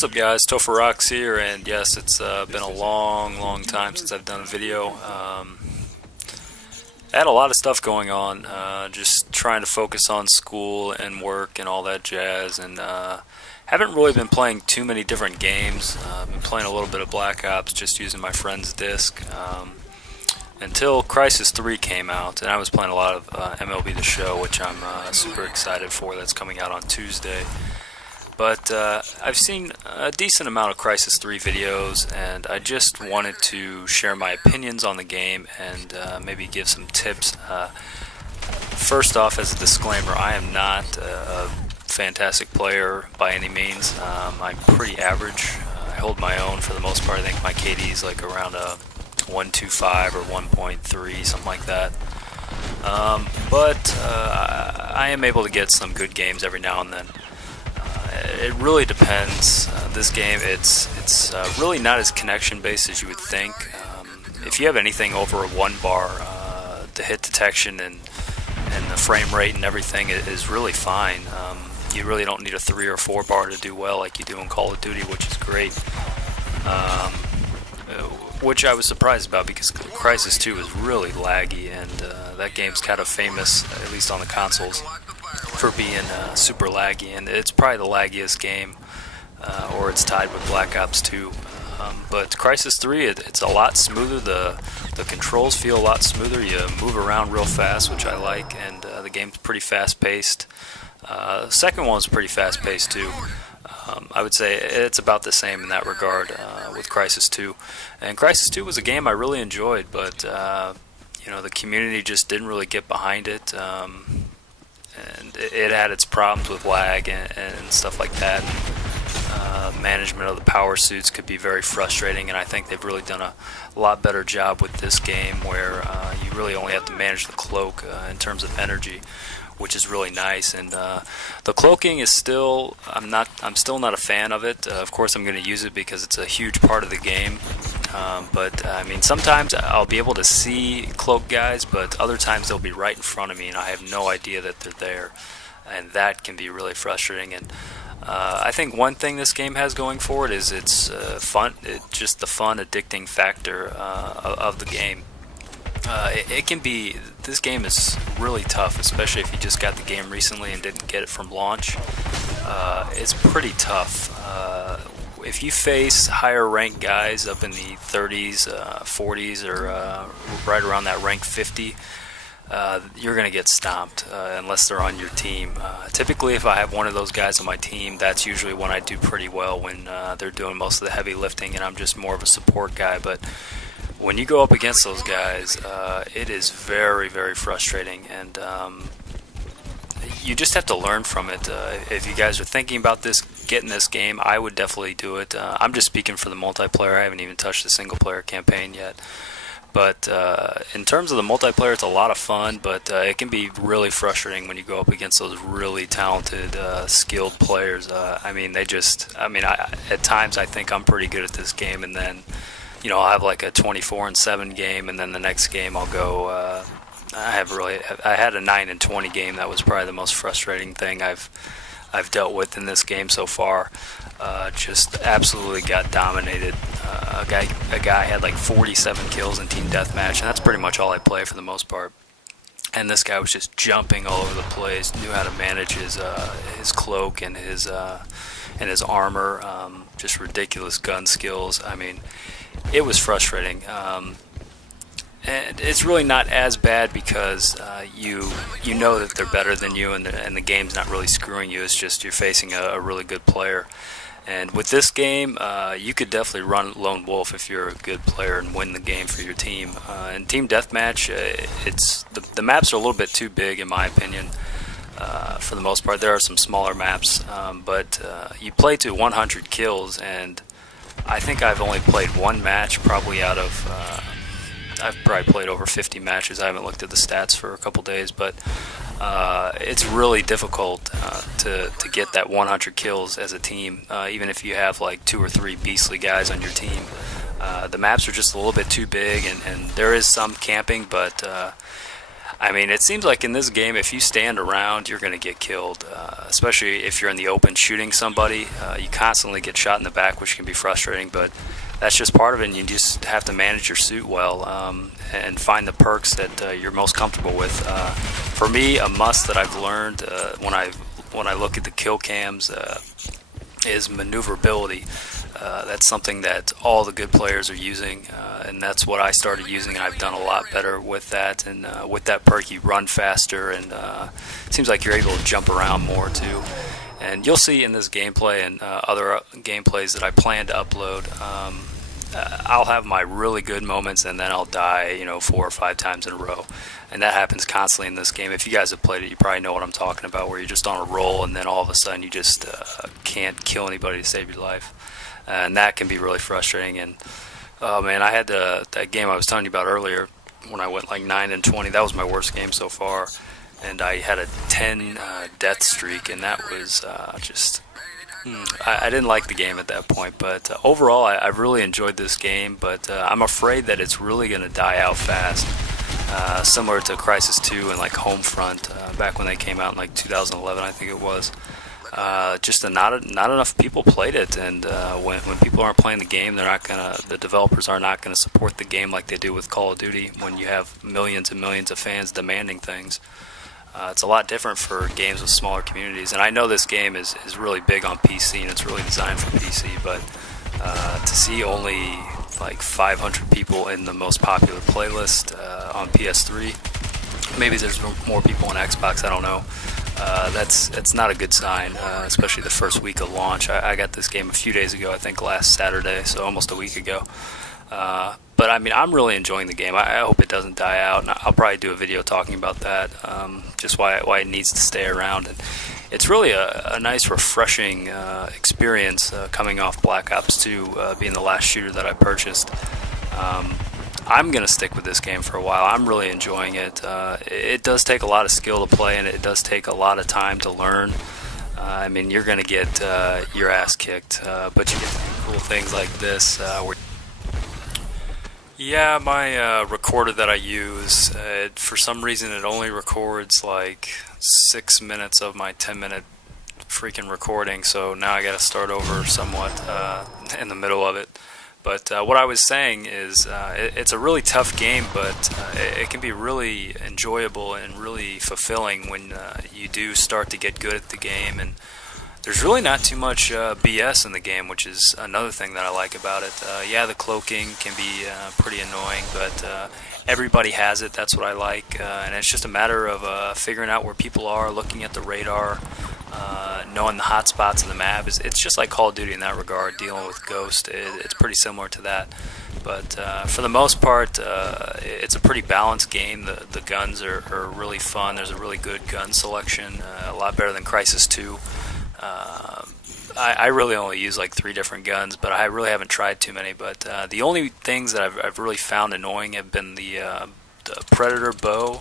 What's up, guys? Topherocks here, and yes, it's been a long time since I've done a video. I had a lot of stuff going on, just trying to focus on school and work and all that jazz, and haven't really been playing too many different games. I've been playing a little bit of Black Ops, just using my friend's disc, until Crysis 3 came out, and I was playing a lot of MLB The Show, which I'm super excited for. That's coming out on Tuesday. But I've seen a decent amount of Crysis 3 videos, and I just wanted to share my opinions on the game and maybe give some tips. First off, as a disclaimer, I am not a fantastic player by any means. I'm pretty average. I hold my own for the most part. I think my KD is like around a 1.25 or 1.3, something like that. But I am able to get some good games every now and then. It really depends. This game, it's really not as connection based as you would think. If you have anything over a 1 bar, the hit detection and the frame rate and everything is really fine. You really don't need a 3 or 4 bar to do well like you do in Call of Duty, which is great. Which I was surprised about because Crysis 2 is really laggy, and that game's kind of famous, at least on the consoles, for being super laggy, and it's probably the laggiest game, or it's tied with Black Ops 2. But Crysis 3, it's a lot smoother. The controls feel a lot smoother. You move around real fast, which I like, and the game's pretty fast-paced. The second one's pretty fast-paced too. I would say it's about the same in that regard with Crysis 2. And Crysis 2 was a game I really enjoyed, but the community just didn't really get behind it. And it had its problems with lag and stuff like that. Management of the power suits could be very frustrating, and I think they've really done a lot better job with this game, where you really only have to manage the cloak in terms of energy, which is really nice. And the cloaking is still, I'm still not a fan of it. Of course, I'm going to use it because it's a huge part of the game. But I mean, sometimes I'll be able to see cloak guys, but other times they'll be right in front of me, and I have no idea that they're there, and that can be really frustrating. And I think one thing this game has going for it is it's fun. Just the fun, addicting factor of the game. It can be. This game is really tough, especially if you just got the game recently and didn't get it from launch. It's pretty tough. If you face higher ranked guys up in the 30s, 40s, or right around that rank 50, you're going to get stomped unless they're on your team. Typically, if I have one of those guys on my team, that's usually when I do pretty well, when they're doing most of the heavy lifting and I'm just more of a support guy. But when you go up against those guys, it is very frustrating, and you just have to learn from it. If you guys are thinking about getting this game, I would definitely do it. I'm just speaking for the multiplayer. I haven't even touched the single player campaign yet. But in terms of the multiplayer, it's a lot of fun, but it can be really frustrating when you go up against those really talented, skilled players. At times I think I'm pretty good at this game, and then I'll have like a 24-7 game, and then the next game I'll go. I had a 9-20 game. That was probably the most frustrating thing I've dealt with in this game so far. Just absolutely got dominated. A guy had like 47 kills in team deathmatch, and that's pretty much all I play for the most part. And this guy was just jumping all over the place. Knew how to manage his cloak and his armor. Just ridiculous gun skills. I mean, it was frustrating. And it's really not as bad because you know that they're better than you, and the game's not really screwing you. It's just you're facing a really good player. And with this game, you could definitely run lone wolf if you're a good player and win the game for your team. In team deathmatch, the maps are a little bit too big in my opinion. For the most part, there are some smaller maps, but you play to 100 kills, and I think I've only played one match probably out of. I've probably played over 50 matches. I haven't looked at the stats for a couple days, but it's really difficult to get that 100 kills as a team, even if you have like 2 or 3 beastly guys on your team. The maps are just a little bit too big, and there is some camping, but I mean, it seems like in this game, if you stand around, you're going to get killed, especially if you're in the open shooting somebody. You constantly get shot in the back, which can be frustrating, but that's just part of it, and you just have to manage your suit well and find the perks that you're most comfortable with. For me, a must that I've learned when I look at the kill cams is maneuverability. That's something that all the good players are using, and that's what I started using, and I've done a lot better with that. And with that perk, you run faster, and it seems like you're able to jump around more too. And you'll see in this gameplay and other gameplays that I plan to upload, I'll have my really good moments, and then I'll die, 4 or 5 times in a row. And that happens constantly in this game. If you guys have played it, you probably know what I'm talking about, where you're just on a roll, and then all of a sudden you just can't kill anybody to save your life. And that can be really frustrating. And oh man, I had that game I was telling you about earlier when I went like 9-20. That was my worst game so far, and I had a 10 death streak, and that was I didn't like the game at that point. But overall, I've really enjoyed this game. But I'm afraid that it's really going to die out fast, similar to Crysis 2 and like Homefront back when they came out in like 2011, I think it was. Just not enough people played it, and when people aren't playing the game, the developers are not gonna support the game like they do with Call of Duty. When you have millions and millions of fans demanding things, it's a lot different for games with smaller communities. And I know this game is really big on PC, and it's really designed for PC, but to see only like 500 people in the most popular playlist on PS3, maybe there's more people on Xbox, I don't know. That's not a good sign, especially the first week of launch. I got this game a few days ago, I think last Saturday, so almost a week ago. But I mean, I'm really enjoying the game. I hope it doesn't die out, and I'll probably do a video talking about that, just why it needs to stay around. And it's really a nice, refreshing experience coming off Black Ops 2 being the last shooter that I purchased. I'm going to stick with this game for a while. I'm really enjoying it. It does take a lot of skill to play, and it does take a lot of time to learn. I mean, you're going to get your ass kicked, but you get cool things like this. Yeah, my recorder that I use, for some reason it only records like 6 minutes of my 10-minute freaking recording, so now I got to start over somewhat in the middle of it. But what I was saying is it's a really tough game, but it can be really enjoyable and really fulfilling when you do start to get good at the game. And there's really not too much BS in the game, which is another thing that I like about it. Yeah, the cloaking can be pretty annoying, but everybody has it. That's what I like. And it's just a matter of figuring out where people are, looking at the radar, knowing the hot spots of the map. It's just like Call of Duty in that regard, dealing with Ghost. It's pretty similar to that. But for the most part, it's a pretty balanced game. The guns are really fun. There's a really good gun selection, a lot better than Crysis 2. I really only use like 3 different guns, but I really haven't tried too many. But the only things that I've really found annoying have been the Predator bow,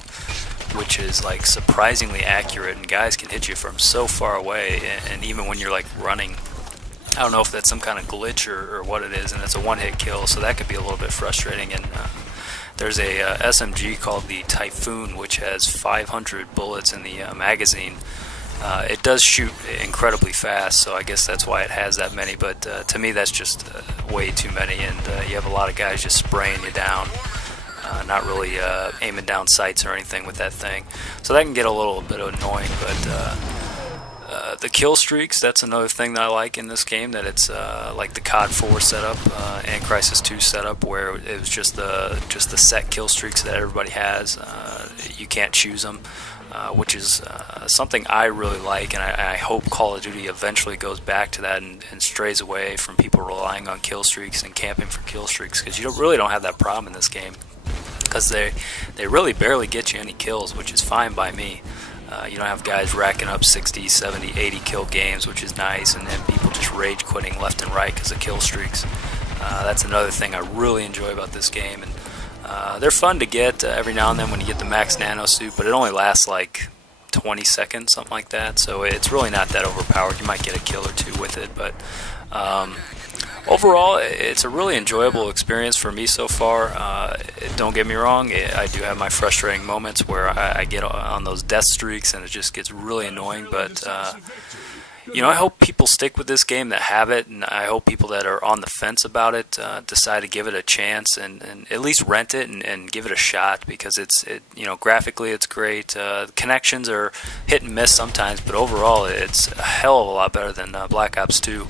which is like surprisingly accurate, and guys can hit you from so far away, and even when you're like running. I don't know if that's some kind of glitch or what it is, and it's a one-hit kill, so that could be a little bit frustrating. And there's a SMG called the Typhoon, which has 500 bullets in the magazine. It does shoot incredibly fast, so I guess that's why it has that many, but to me that's just way too many, and you have a lot of guys just spraying you down, not really aiming down sights or anything with that thing. So that can get a little bit annoying, but the Killstreaks, that's another thing that I like in this game, that it's like the COD 4 setup and Crysis 2 setup, where it was just the set Killstreaks that everybody has. You can't choose them. Which is something I really like, and I hope Call of Duty eventually goes back to that and strays away from people relying on kill streaks and camping for kill streaks, because you really don't have that problem in this game, because they really barely get you any kills, which is fine by me. You don't have guys racking up 60, 70, 80 kill games, which is nice, and then people just rage quitting left and right because of kill streaks. That's another thing I really enjoy about this game, and they're fun to get every now and then when you get the max nano suit, but it only lasts like 20 seconds, something like that, so it's really not that overpowered. You might get a kill or two with it, but Overall, it's a really enjoyable experience for me so far. Don't get me wrong, I do have my frustrating moments where I get on those death streaks and it just gets really annoying, but I hope people stick with this game that have it, and I hope people that are on the fence about it decide to give it a chance and at least rent it and give it a shot, because graphically it's great. Connections are hit and miss sometimes, but overall it's a hell of a lot better than Black Ops 2.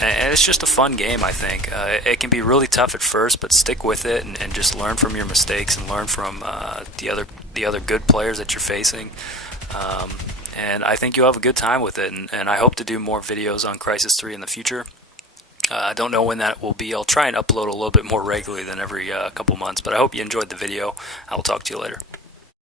And it's just a fun game, I think. It can be really tough at first, but stick with it and just learn from your mistakes and learn from the other good players that you're facing. And I think you'll have a good time with it, and I hope to do more videos on Crysis 3 in the future. I don't know when that will be. I'll try and upload a little bit more regularly than every couple months, but I hope you enjoyed the video. I will talk to you later.